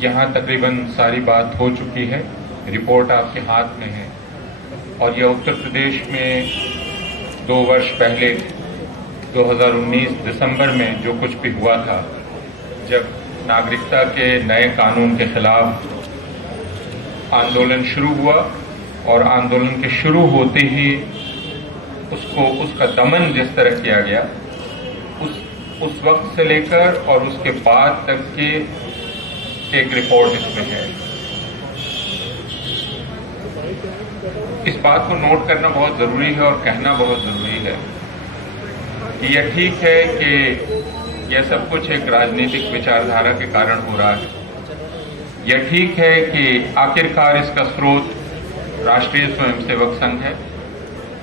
यहाँ तकरीबन सारी बात हो चुकी है, रिपोर्ट आपके हाथ में है। और यह उत्तर प्रदेश में 2 वर्ष पहले 2019 दिसंबर में जो कुछ भी हुआ था, जब नागरिकता के नए कानून के खिलाफ आंदोलन शुरू हुआ और आंदोलन के शुरू होते ही उसका दमन जिस तरह किया गया, उस वक्त से लेकर और उसके बाद तक की एक रिपोर्ट इसमें है। इस बात को नोट करना बहुत जरूरी है और कहना बहुत जरूरी है कि यह ठीक है कि यह सब कुछ एक राजनीतिक विचारधारा के कारण हो रहा है। यह ठीक है कि आखिरकार इसका स्रोत राष्ट्रीय स्वयंसेवक संघ है।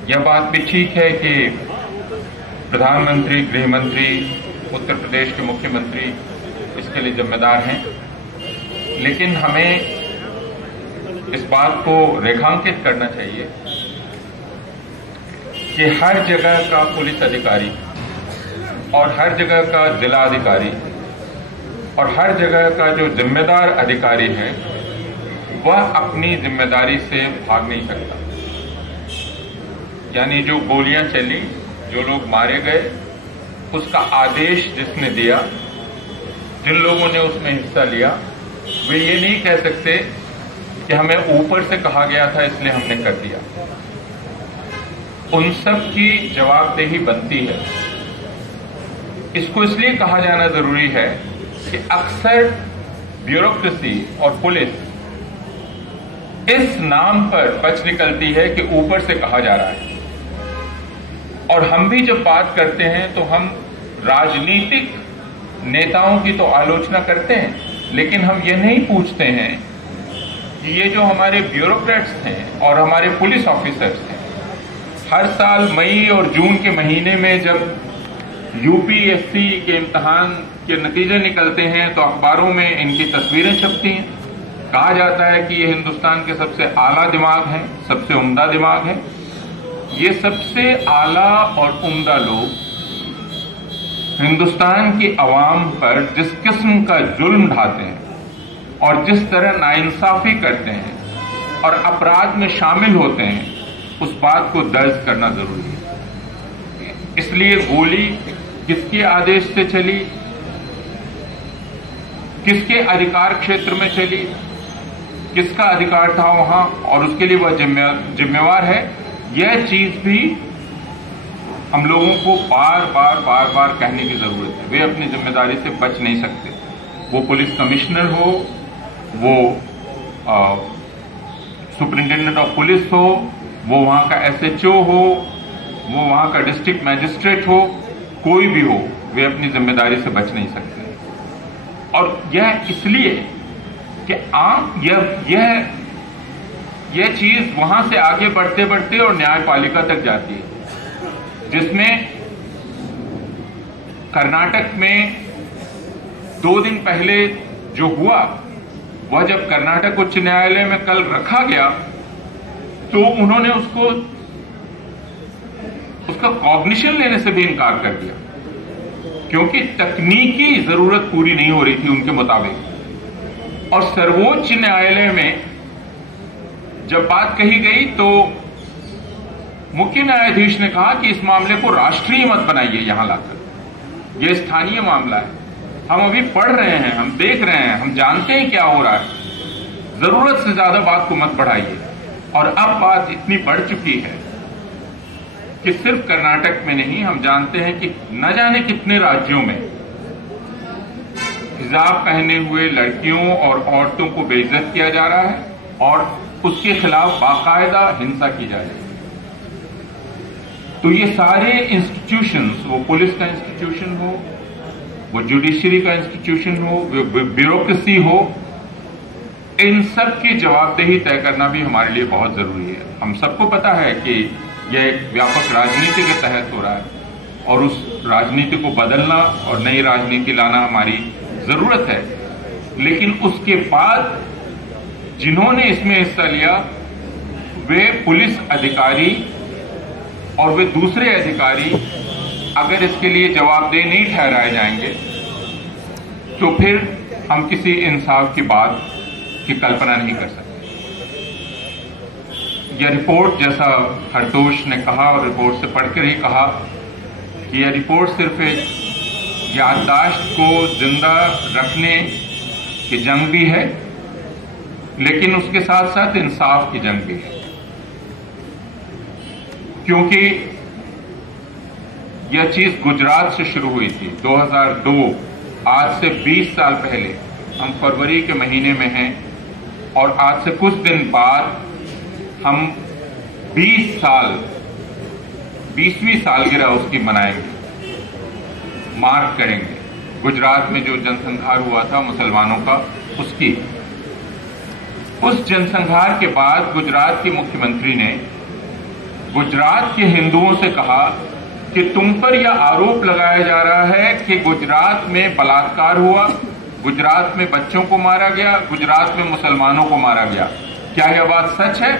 यह बात भी ठीक है कि प्रधानमंत्री, गृह मंत्री, उत्तर प्रदेश के मुख्यमंत्री इसके लिए जिम्मेदार हैं। लेकिन हमें इस बात को रेखांकित करना चाहिए कि हर जगह का पुलिस अधिकारी और हर जगह का जिलाधिकारी और हर जगह का जो जिम्मेदार अधिकारी है वह अपनी जिम्मेदारी से भाग नहीं सकता। यानी जो गोलियां चली, जो लोग मारे गए, उसका आदेश जिसने दिया, जिन लोगों ने उसमें हिस्सा लिया, वे ये नहीं कह सकते कि हमें ऊपर से कहा गया था इसलिए हमने कर दिया। उन सब की जवाबदेही बनती है। इसको इसलिए कहा जाना जरूरी है कि अक्सर ब्यूरोक्रेसी और पुलिस इस नाम पर बच निकलती है कि ऊपर से कहा जा रहा है। और हम भी जब बात करते हैं तो हम राजनीतिक नेताओं की तो आलोचना करते हैं, लेकिन हम ये नहीं पूछते हैं कि ये जो हमारे ब्यूरोक्रेट्स हैं और हमारे पुलिस ऑफिसर्स हैं, हर साल मई और जून के महीने में जब यूपीएससी के इम्तिहान के नतीजे निकलते हैं तो अखबारों में इनकी तस्वीरें छपती हैं। कहा जाता है कि ये हिंदुस्तान के सबसे आला दिमाग हैं, सबसे उम्दा दिमाग हैं। ये सबसे आला और उम्दा लोग हिंदुस्तान की आवाम पर जिस किस्म का जुल्म ढाते हैं और जिस तरह नाइंसाफी करते हैं और अपराध में शामिल होते हैं, उस बात को दर्ज करना जरूरी है। इसलिए गोली किसके आदेश से चली, किसके अधिकार क्षेत्र में चली, किसका अधिकार था वहां और उसके लिए वह जिम्मेवार है, यह चीज भी हम लोगों को बार बार कहने की जरूरत है। वे अपनी जिम्मेदारी से बच नहीं सकते। वो पुलिस कमिश्नर हो, वो सुपरिंटेंडेंट ऑफ पुलिस हो, वो वहां का एसएचओ हो, वो वहां का डिस्ट्रिक्ट मैजिस्ट्रेट हो, कोई भी हो, वे अपनी जिम्मेदारी से बच नहीं सकते। और यह इसलिए कि यह चीज वहां से आगे बढ़ते बढ़ते और न्यायपालिका तक जाती है, जिसमें कर्नाटक में 2 दिन पहले जो हुआ, वह जब कर्नाटक उच्च न्यायालय में कल रखा गया तो उन्होंने उसका कॉग्निशन लेने से भी इनकार कर दिया, क्योंकि तकनीकी जरूरत पूरी नहीं हो रही थी उनके मुताबिक। और सर्वोच्च न्यायालय में जब बात कही गई तो मुख्य न्यायाधीश ने कहा कि इस मामले को राष्ट्रीय मत बनाइए, यहां लाकर यह स्थानीय मामला है। हम अभी पढ़ रहे हैं, हम देख रहे हैं, हम जानते हैं क्या हो रहा है, जरूरत से ज्यादा बात को मत बढ़ाइए। और अब बात इतनी बढ़ चुकी है कि सिर्फ कर्नाटक में नहीं, हम जानते हैं कि न जाने कितने राज्यों में हिजाब पहने हुए लड़कियों और औरतों को बेइज्जत किया जा रहा है और उसके खिलाफ बाकायदा हिंसा की जा रही है। तो ये सारे इंस्टीट्यूशंस, वो पुलिस का इंस्टीट्यूशन हो, वो जुडिशरी का इंस्टीट्यूशन हो, वो ब्यूरोक्रेसी हो, इन सब की जवाबदेही तय करना भी हमारे लिए बहुत जरूरी है। हम सबको पता है कि यह एक व्यापक राजनीति के तहत हो रहा है और उस राजनीति को बदलना और नई राजनीति लाना हमारी जरूरत है। लेकिन उसके बाद जिन्होंने इसमें हिस्सा लिया, वे पुलिस अधिकारी और वे दूसरे अधिकारी अगर इसके लिए जवाबदेह नहीं ठहराए जाएंगे तो फिर हम किसी इंसाफ की बात की कल्पना नहीं कर सकते। यह रिपोर्ट, जैसा हरतोष ने कहा और रिपोर्ट से पढ़कर ही कहा, कि यह रिपोर्ट सिर्फ एक याददाश्त को जिंदा रखने की जंग भी है, लेकिन उसके साथ साथ इंसाफ की जंग भी है। क्योंकि यह चीज गुजरात से शुरू हुई थी 2002, आज से 20 साल पहले। हम फरवरी के महीने में हैं और आज से कुछ दिन बाद हम 20वीं सालगिरह उसकी मनाएंगे, मार्क करेंगे। गुजरात में जो जनसंहार हुआ था मुसलमानों का, उसकी उस जनसंहार के बाद गुजरात के मुख्यमंत्री ने गुजरात के हिंदुओं से कहा कि तुम पर यह आरोप लगाया जा रहा है कि गुजरात में बलात्कार हुआ, गुजरात में बच्चों को मारा गया, गुजरात में मुसलमानों को मारा गया। क्या यह बात सच है?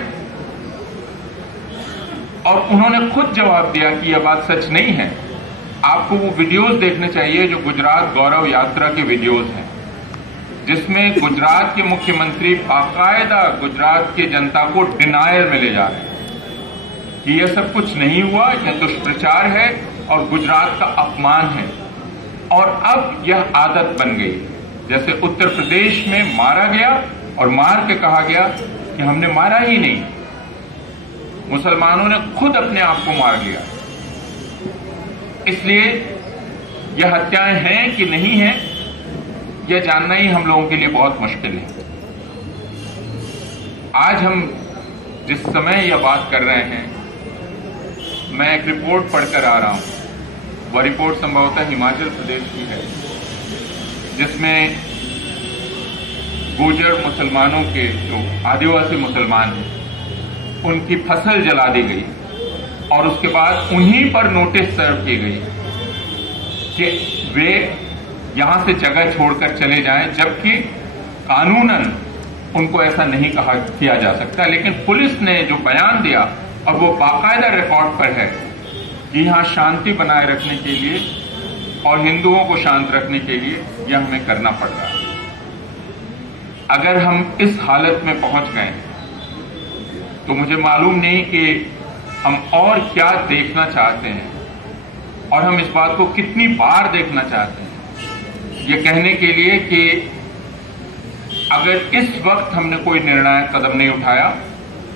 और उन्होंने खुद जवाब दिया कि यह बात सच नहीं है। आपको वो वीडियोस देखने चाहिए जो गुजरात गौरव यात्रा के वीडियोस हैं, जिसमें गुजरात के मुख्यमंत्री बाकायदा गुजरात की जनता को डिनायल में ले जा रहे हैं कि यह सब कुछ नहीं हुआ, यह दुष्प्रचार है और गुजरात का अपमान है। और अब यह आदत बन गई, जैसे उत्तर प्रदेश में मारा गया और मार के कहा गया कि हमने मारा ही नहीं, मुसलमानों ने खुद अपने आप को मार लिया। इसलिए यह हत्याएं हैं कि नहीं हैं, यह जानना ही हम लोगों के लिए बहुत मुश्किल है। आज हम जिस समय यह बात कर रहे हैं, मैं एक रिपोर्ट पढ़कर आ रहा हूं। वह रिपोर्ट संभवतः हिमाचल प्रदेश की है, जिसमें गुर्जर मुसलमानों के, जो आदिवासी मुसलमान हैं, उनकी फसल जला दी गई और उसके बाद उन्हीं पर नोटिस सर्व की गई कि वे यहां से जगह छोड़कर चले जाएं, जबकि कानूनन उनको ऐसा नहीं किया जा सकता। लेकिन पुलिस ने जो बयान दिया, और वो बाकायदा रिकॉर्ड पर है, कि यहां शांति बनाए रखने के लिए और हिंदुओं को शांत रखने के लिए यह हमें करना पड़ रहा है। अगर हम इस हालत में पहुंच गए तो मुझे मालूम नहीं कि हम और क्या देखना चाहते हैं और हम इस बात को कितनी बार देखना चाहते हैं। ये कहने के लिए कि अगर इस वक्त हमने कोई निर्णायक कदम नहीं उठाया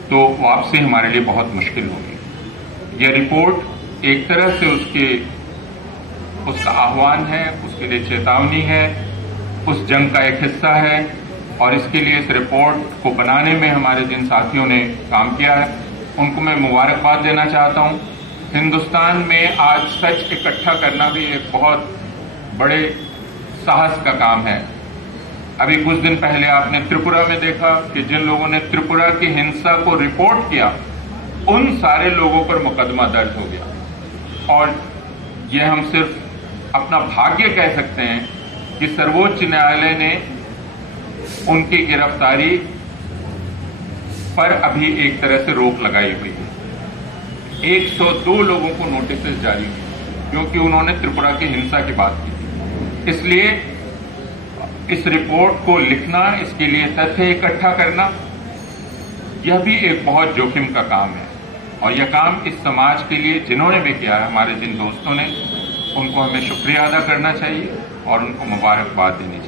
तो वापसी हमारे लिए बहुत मुश्किल होगी। यह रिपोर्ट एक तरह से उसका आह्वान है, उसके लिए चेतावनी है, उस जंग का एक हिस्सा है। और इसके लिए इस रिपोर्ट को बनाने में हमारे जिन साथियों ने काम किया है, उनको मैं मुबारकबाद देना चाहता हूं। हिंदुस्तान में आज सच इकट्ठा करना भी एक बहुत बड़े साहस का काम है। अभी कुछ दिन पहले आपने त्रिपुरा में देखा कि जिन लोगों ने त्रिपुरा की हिंसा को रिपोर्ट किया, उन सारे लोगों पर मुकदमा दर्ज हो गया। और यह हम सिर्फ अपना भाग्य कह सकते हैं कि सर्वोच्च न्यायालय ने उनकी गिरफ्तारी पर अभी एक तरह से रोक लगाई हुई है। 102 लोगों को नोटिस जारी हुई क्योंकि उन्होंने त्रिपुरा की हिंसा की बात की थी। इसलिए इस रिपोर्ट को लिखना, इसके लिए तथ्य इकट्ठा करना, यह भी एक बहुत जोखिम का काम है। और यह काम इस समाज के लिए जिन्होंने भी किया है, हमारे जिन दोस्तों ने, उनको हमें शुक्रिया अदा करना चाहिए और उनको मुबारकबाद देनी चाहिए।